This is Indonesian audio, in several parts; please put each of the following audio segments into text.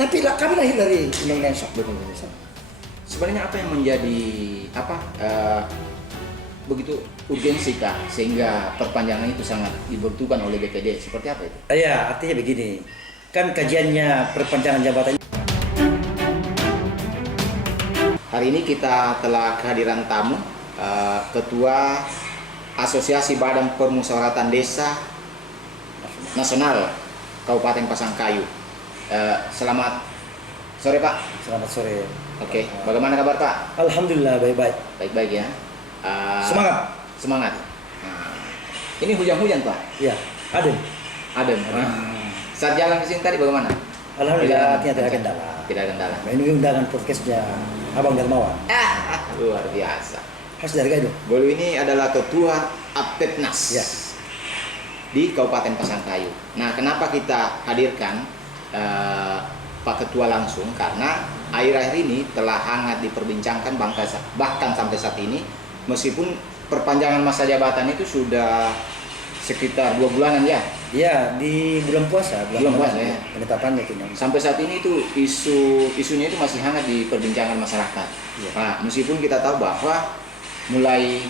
Tapi kami lahir dari Undang-Undang Sok. Sebenarnya apa yang menjadi begitu urgensi kah sehingga perpanjangan itu sangat dibutuhkan oleh BPD? Seperti apa itu? Ya, artinya begini, kan kajiannya perpanjangan jabatan. Hari ini kita telah kehadiran tamu, Ketua Asosiasi Badan Permusyawaratan Desa Nasional Kabupaten Pasangkayu. Selamat sore Pak. Selamat sore. Oke, bagaimana kabar Pak? Alhamdulillah baik-baik. Baik-baik ya. Semangat. Semangat. Nah, ini hujan-hujan Pak? Ya, adem. Adem. Saat jalan ke sini tadi bagaimana? Alhamdulillah tidak ada kendala. Tidak ada kendala. Ini undangan podcastnya Abang Darmawan. Luar biasa. Harus dari itu. Beliau ini adalah Ketua Apetnas Ya. di Kabupaten Pasangkayu. Nah, kenapa kita hadirkan Pak Ketua langsung? Karena akhir-akhir ini telah hangat diperbincangkan bahkan sampai saat ini, meskipun perpanjangan masa jabatan itu sudah sekitar 2 bulanan ya. Ya, di bulan puasa. Bulan puasa ya. Penetapannya itu. Sampai saat ini itu isunya itu masih hangat diperbincangkan masyarakat. Ya. Nah, meskipun kita tahu bahwa mulai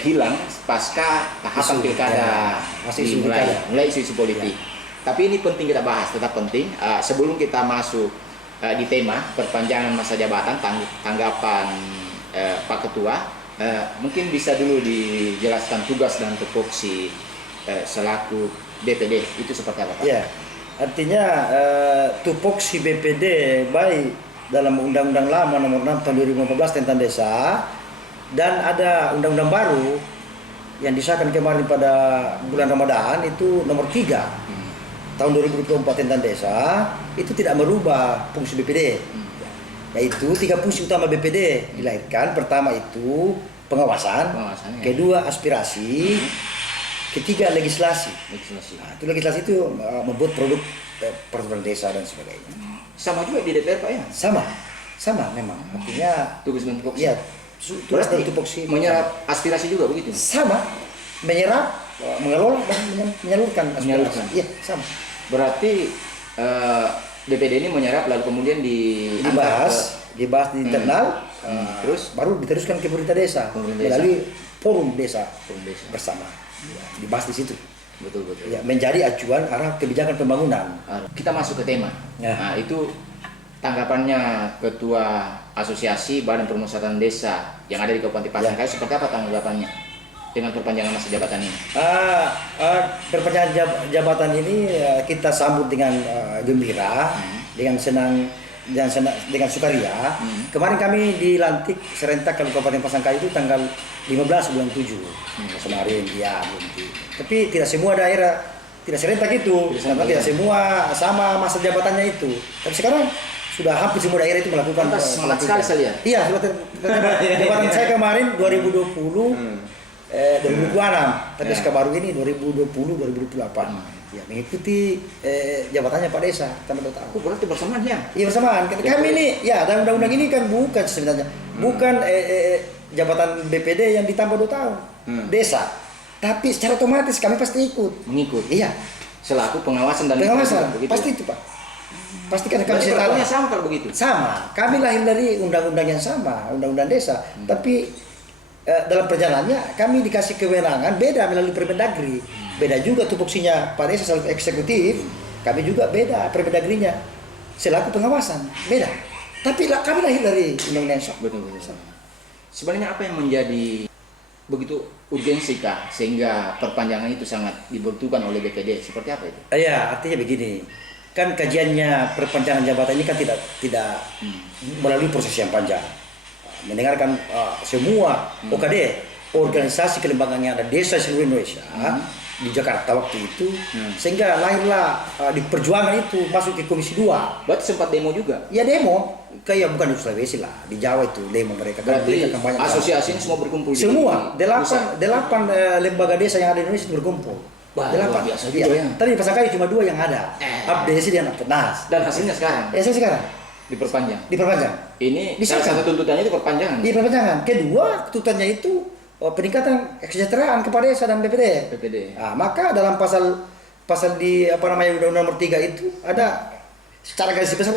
hilang pasca tahapan Isu, pilkada, ya. Masih isu pilkada. mulai isu politik. Tapi ini penting kita bahas, tetap penting. Sebelum kita masuk di tema perpanjangan masa jabatan, tanggapan Pak Ketua, mungkin bisa dulu dijelaskan tugas dan tupoksi selaku BPD itu seperti apa Pak? Ya, artinya tupoksi BPD baik dalam Undang-Undang Lama Nomor 6 Tahun 2015 tentang desa, dan ada undang-undang baru yang disahkan kemarin pada bulan Ramadan itu nomor 3 tahun 2024 tentang desa, itu tidak merubah fungsi BPD. Yaitu 3 fungsi utama BPD dilahirkan. Pertama itu pengawasan, Ya. kedua aspirasi, ketiga legislasi. Nah, itu legislasi itu membuat produk peraturan desa dan sebagainya. Sama juga di DPR Pak ya? Sama memang. Artinya Tugas dan tupoksi. ya, tugas dan tupoksi menyerap aspirasi juga begitu? sama, menyerap, mengelola dan menyalurkan aspirasi. Iya, sama. Berarti BPD ini menyerap lalu kemudian Dibahas di internal, terus baru diteruskan ke pemerintah desa melalui forum desa bersama. Ya, dibahas di situ. betul. Ya, menjadi acuan arah kebijakan pembangunan. Kita masuk ke tema. Ya. Nah, itu tanggapannya Ketua Asosiasi Badan Permusyawaratan Desa yang ada di Kabupaten Pasangkayu, seperti apa tanggapannya dengan perpanjangan masa jabatan ini? Perpanjangan jabatan ini kita sambut dengan gembira, dengan senang, dengan sukaria. Kemarin kami dilantik serentak di Kabupaten Pasangkayu itu tanggal 15 bulan 7 kemarin. Ya, tapi tidak semua daerah tidak serentak itu, karena tidak semua sama masa jabatannya itu. Tapi sekarang sudah hampir semua daerah itu melakukan. Semangat sekali saya lihat. Iya, jabatan saya kemarin 2020. 2026, tapi SK baru ini 2020-2028. Ya, mengikuti jabatannya Pak Desa tanpa tahu. Berarti bersamaan ya? Iya, bersamaan. Kami ini ya, dalam undang-undang ini kan bukan sebenarnya bukan jabatan BPD yang ditambah 2 tahun. Desa. Tapi secara otomatis kami pasti Mengikut. Iya. Selaku pengawasan dan begitu. Pasti itu Pak. Pasti kan kami perlakuannya sama kalau begitu. Sama. Kami lahir dari undang-undang yang sama, undang-undang desa. Tapi dalam perjalanannya kami dikasih kewenangan beda melalui Permendagri. Beda juga tupoksinya Pak Desa selaku eksekutif, kami juga beda Permendagrinya selaku pengawasan, beda. Tapi kami lahir dari Undang-Undang Sok. Betul. Sebenarnya apa yang menjadi begitu urgensi kah sehingga perpanjangan itu sangat dibutuhkan oleh BPD? Seperti apa itu? Ya, artinya begini. Kan kajiannya perpanjangan jabatan ini kan tidak melalui proses yang panjang. Mendengarkan semua OKD, organisasi kelembagaan yang ada desa seluruh Indonesia di Jakarta waktu itu, sehingga lahirlah di perjuangan itu masuk ke Komisi 2. Berarti sempat demo juga? Ya, demo kayak bukan di Sulawesi lah, di Jawa itu demo mereka. Berarti asosiasi ini semua berkumpul? Semua, delapan lembaga desa yang ada di Indonesia itu berkumpul. Wah, 8 biasa juga ya. Tadi di Pasangkayu cuma 2 yang ada, Abdesi dan Apetnas. Dan hasilnya sekarang? Ya, sekarang diperpanjang. Ini Bisa salah satu tuntutannya itu perpanjangan? Iya, perpanjangan. Kedua, tuntutannya itu peningkatan kesejahteraan kepada desa dan BPD. BPD. Nah, maka dalam pasal pasal di Undang-Undang Nomor 3 itu ada secara garis besar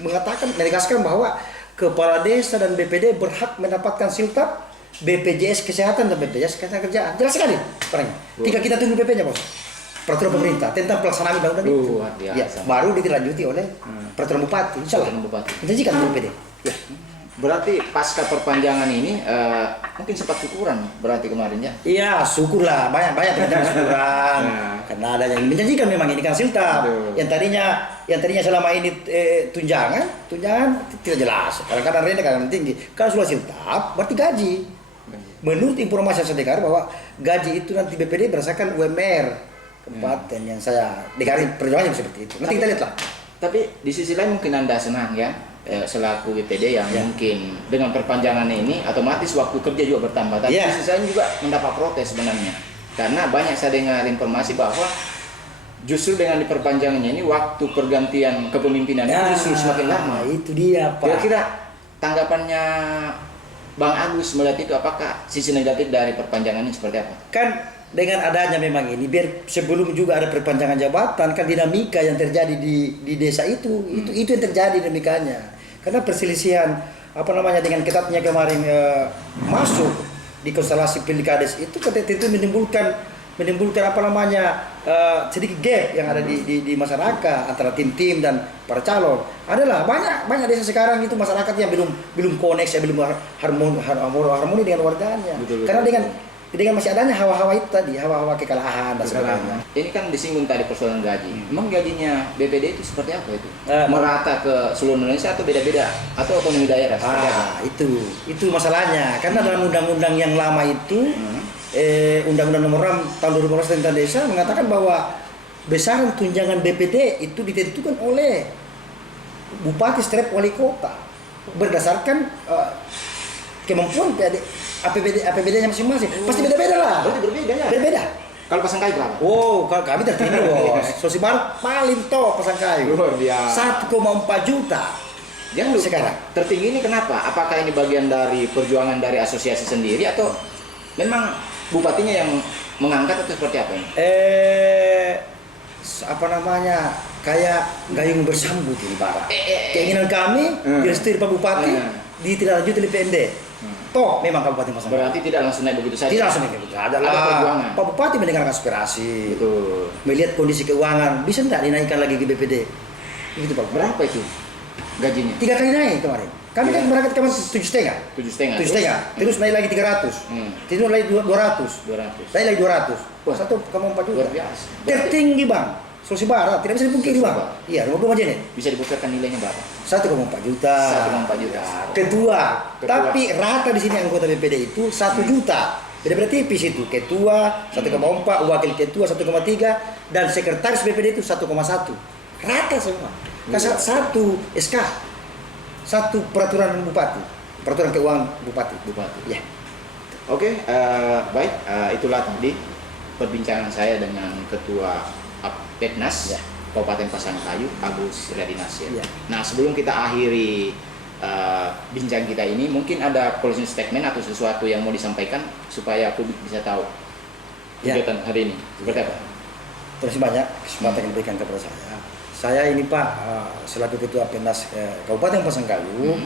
mengatakan menegaskan bahwa kepala desa dan BPD berhak mendapatkan siltap BPJS Kesehatan dan BPJS Ketenagakerjaan. Jelas sekali orangnya. Tinggal kita tunggu PP-nya, Bos. Peraturan pemerintah tentang pelaksanaan undang-undang itu. Luar biasa. Ya, baru ditindaklanjuti oleh peraturan bupati. Insyaallah. Peraturan bupati. Janjikan BPD. Ya. Berarti pasca perpanjangan ini mungkin sempat syukuran berarti kemarin ya? Iya, syukurlah banyak yang syukuran. Karena ada yang menjanjikan memang ini kan siltap. Yang tadinya selama ini tunjangan tidak jelas. Kadang-kadang rendah, kadang tinggi. Kalau sudah siltap berarti gaji. Menurut informasi yang saya dengar bahwa gaji itu nanti BPD berdasarkan UMR kabupaten yang saya dengar perjuangannya seperti itu. Nanti kita lihat lah. Tapi di sisi lain mungkin Anda senang ya selaku BPD yang mungkin dengan perpanjangan ini otomatis waktu kerja juga bertambah. Tapi di sisi lain juga mendapat protes sebenarnya. Karena banyak saya dengar informasi bahwa justru dengan diperpanjangnya ini waktu pergantian kepemimpinan justru semakin lama. Itu dia, Pak. Kira-kira tanggapannya Bang Agus melihat itu, apakah sisi negatif dari perpanjangan ini seperti apa? Kan dengan adanya memang ini, biar sebelum juga ada perpanjangan jabatan, kan dinamika yang terjadi di desa itu yang terjadi dinamikanya. Karena perselisihan dengan ketatnya kemarin masuk di konstelasi pilkades itu tentu menimbulkan sedikit gap yang ada di masyarakat antara tim-tim dan para calon. Adalah banyak desa sekarang itu masyarakat yang belum koneksi, belum harmoni dengan warganya. Betul. Karena dengan masih adanya hawa-hawa itu tadi, hawa-hawa kekalahan dan sebagainya. Ini kan disinggung tadi persoalan gaji. Memang gajinya BPD itu seperti apa itu? Merata ke seluruh Indonesia atau beda-beda atau otonomi daerah? Itu masalahnya. Karena dalam undang-undang yang lama itu Undang-Undang Nomor 6 tahun 2015 tentang desa mengatakan bahwa besaran tunjangan BPD itu ditentukan oleh bupati strep wali kota berdasarkan kemampuan APBD-nya masing-masing. Pasti beda-beda lah. Berarti berbeda ya? Berbeda. Kalau Pasangkayu berapa? Oh, kalau kami tertinggi, Bos. Sulawesi Barat paling top Pasangkayu. Luar biasa. 1,4 juta. Yang sekarang tertinggi ini kenapa? Apakah ini bagian dari perjuangan dari asosiasi sendiri atau memang bupatinya yang mengangkat atau seperti apa ini? Kayak gayung bersambut ini, Pak. Keinginan kami direstui Pak Bupati ditindaklanjuti oleh PND. Toh memang Kabupaten Pasangkayu. Berarti tidak langsung naik begitu saja. Tidak langsung naik begitu saja. Ada perjuangan. Pak Bupati mendengarkan aspirasi. Betul. Melihat kondisi keuangan, bisa tidak dinaikkan lagi ke BPD? Begitu, Pak. Berapa itu gajinya? 3 kali naik kemarin. Kami kan berangkat kemarin 7,5. 7,5. Terus naik lagi 300. Terus naik 200. 200. Naik lagi 200. Wah, 1,4 juta. Luar biasa. Tertinggi, Bang. Sulawesi Barat tidak bisa dipungkiri, Bang. Iya, nomor 2 aja nih. Bisa dibocorkan nilainya berapa? 1,4 juta. 1,4 juta. Ketua. Tapi rata di sini anggota BPD itu 1 juta. Beda-beda tipis itu. Ketua 1,4, wakil ketua 1,3 dan sekretaris BPD itu 1,1. Rata semua. Satu SK. Satu peraturan bupati. Peraturan keuangan bupati. Ya. Oke, baik. Itulah tadi perbincangan saya dengan Ketua Apetnas Kabupaten Pasangkayu, Agus Riyadi Nasir. Ya. Nah, sebelum kita akhiri bincang kita ini, mungkin ada closing statement atau sesuatu yang mau disampaikan supaya publik bisa tahu kegiatan hari ini seperti apa? Terima kasih banyak kesempatan yang diberikan kepada saya. Saya ini, Pak, selaku Ketua Apetnas Kabupaten Pasangkayu,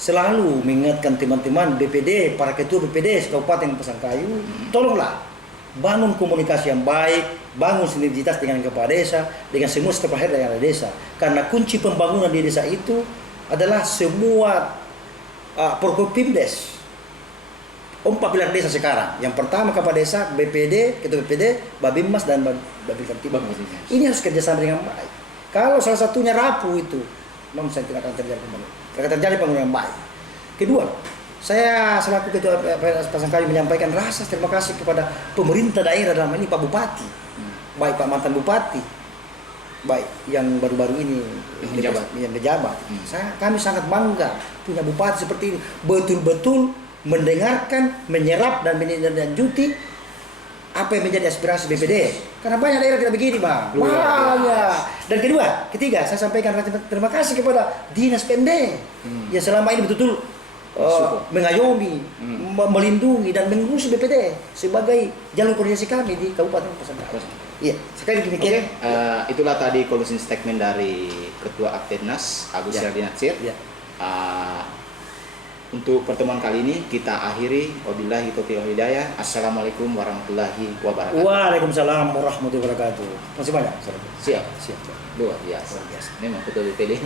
selalu mengingatkan teman-teman BPD, para ketua BPD Kabupaten Pasangkayu, tolonglah bangun komunikasi yang baik, bangun sinergitas dengan kepala desa, dengan semua stakeholder yang ada di desa. Karena kunci pembangunan di desa itu adalah semua Prokopimdes. 4 pilar desa sekarang. Yang pertama kepala desa, BPD, ketua BPD, Babinmas dan Babin Kamtibmas. Ini harus kerjasama dengan baik. Kalau salah satunya rapuh itu, memang saya tidak akan terjadi pembangunan yang baik. Kedua, saya selaku Ketua Pasangkayu menyampaikan rasa terima kasih kepada pemerintah daerah dalam ini Pak Bupati, baik Pak mantan Bupati, baik yang baru-baru ini yang menjabat. Kami sangat bangga punya Bupati seperti ini, betul-betul mendengarkan, menyerap dan menindaklanjuti apa yang menjadi aspirasi BPD. Karena banyak daerah tidak begini, Bang. Banyak. Dan ketiga, saya sampaikan terima kasih kepada Dinas PND yang selama ini betul-betul mengayomi, melindungi dan mengurus BPD sebagai jalur koordinasi kami di Kabupaten Pasangkayu. Iya, sekali Oke, demikian. itulah tadi closing statement dari Ketua Aktednas Agus Ya. Yardin Natsir. Ya. Untuk pertemuan kali ini kita akhiri. Wabillahi taufiq wal hidayah. Assalamualaikum warahmatullahi wabarakatuh. Waalaikumsalam warahmatullahi wabarakatuh. Masih banyak. Siap. Siap. Luar biasa. Luar biasa. Memang betul dipilih.